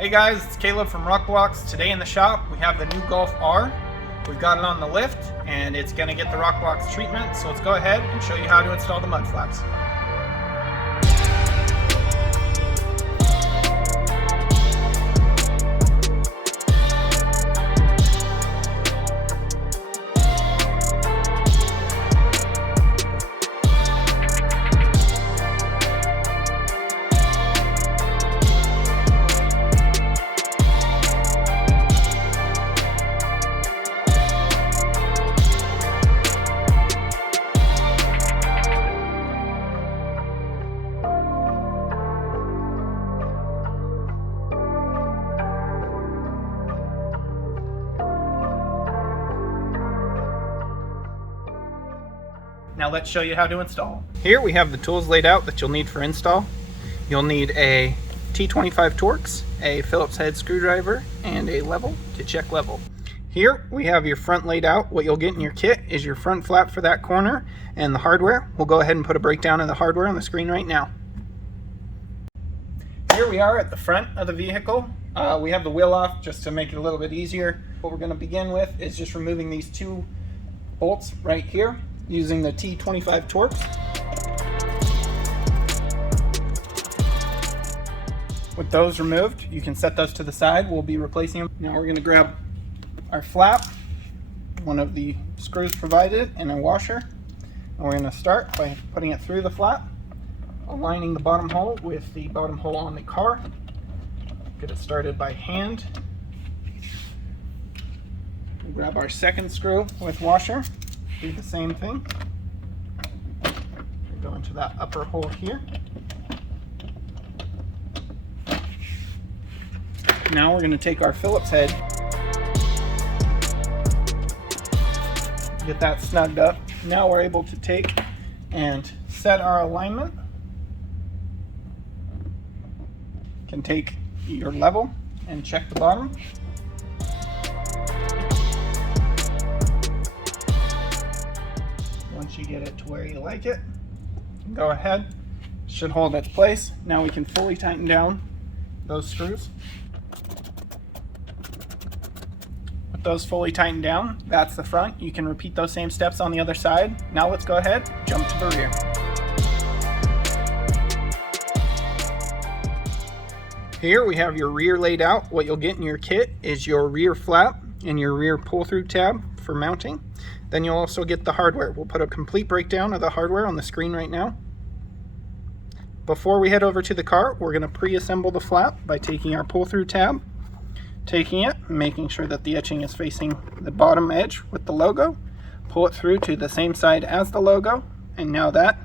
Hey guys, it's Caleb from Rokblokz. Today in the shop we have the new Golf R. We've got it on the lift and it's going to get the Rokblokz treatment, so let's go ahead and show you how to install the mud flaps. Now let's show you how to install. Here we have the tools laid out that you'll need for install. You'll need a T25 Torx, a Phillips head screwdriver, and a level to check level. Here we have your front laid out. What you'll get in your kit is your front flap for that corner and the hardware. We'll go ahead and put a breakdown of the hardware on the screen right now. Here we are at the front of the vehicle. We have the wheel off just to make it a little bit easier. What we're going to begin with is just removing these two bolts right here using the T25 Torx. With those removed, you can set those to the side. We'll be replacing them. Now we're going to grab our flap, one of the screws provided, and a washer. And we're going to start by putting it through the flap, aligning the bottom hole with the bottom hole on the car. Get it started by hand. We'll grab our second screw with washer. Do the same thing. Go into that upper hole here. Now we're going to take our Phillips head, get that snugged up. Now we're able to take and set our alignment. You can take your level and check the bottom. Once you get it to where you like it, go ahead. It should hold its place. Now we can fully tighten down those screws. With those fully tightened down, that's the front. You can repeat those same steps on the other side. Now let's go ahead, jump to the rear. Here we have your rear laid out. What you'll get in your kit is your rear flap and your rear pull-through tab for mounting. Then you'll also get the hardware. We'll put a complete breakdown of the hardware on the screen right now. Before we head over to the car, we're going to pre-assemble the flap by taking our pull-through tab, taking it, making sure that the etching is facing the bottom edge with the logo, pull it through to the same side as the logo, and now that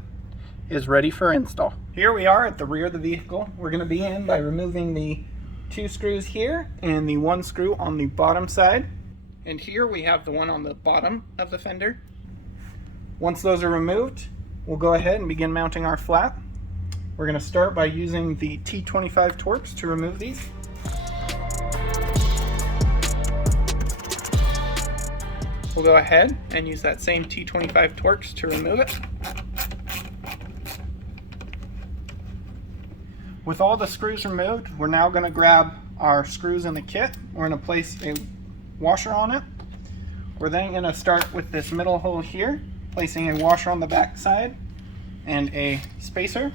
is ready for install. Here we are at the rear of the vehicle. We're going to begin by removing the two screws here and the one screw on the bottom side. And here we have the one on the bottom of the fender. Once those are removed, we'll go ahead and begin mounting our flap. We're going to start by using the T25 Torx to remove these. We'll go ahead and use that same T25 Torx to remove it. With all the screws removed, we're now going to grab our screws in the kit. We're going to place a washer on it. We're then going to start with this middle hole here, placing a washer on the back side and a spacer,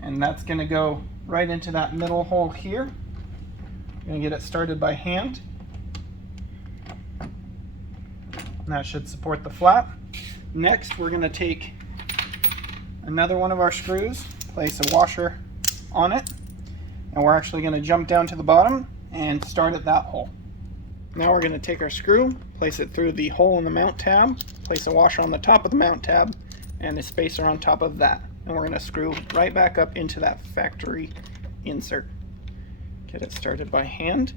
and that's going to go right into that middle hole here. I'm going to get it started by hand, and that should support the flap. Next we're going to take another one of our screws, place a washer on it, and we're actually going to jump down to the bottom and start at that hole. Now we're going to take our screw, place it through the hole in the mount tab, place a washer on the top of the mount tab, and a spacer on top of that. And we're going to screw right back up into that factory insert. Get it started by hand.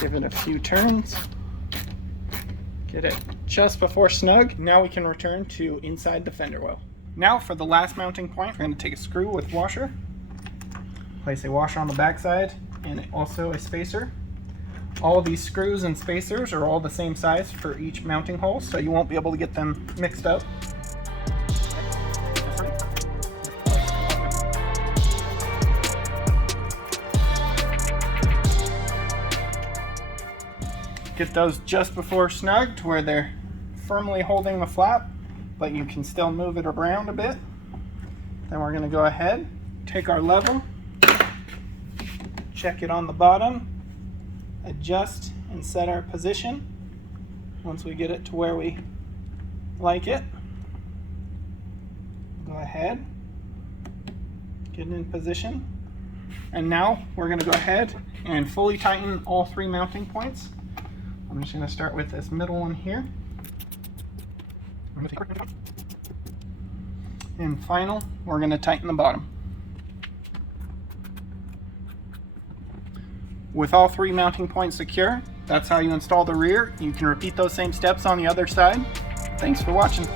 Give it a few turns. Get it just before snug. Now we can return to inside the fender well. Now for the last mounting point, we're going to take a screw with washer, place a washer on the back side and also a spacer All of these screws and spacers are all the same size for each mounting hole, so you won't be able to get them mixed up. Get those just before snug to where they're firmly holding the flap, but you can still move it around a bit. Then we're going to go ahead, take our level, check it on the bottom, adjust and set our position. Once we get it to where we like it, go ahead, get it in position. And now we're going to go ahead and fully tighten all 3 mounting points. I'm just going to start with this middle one here. And final, we're going to tighten the bottom. With all 3 mounting points secure, that's how you install the rear. You can repeat those same steps on the other side. Thanks for watching.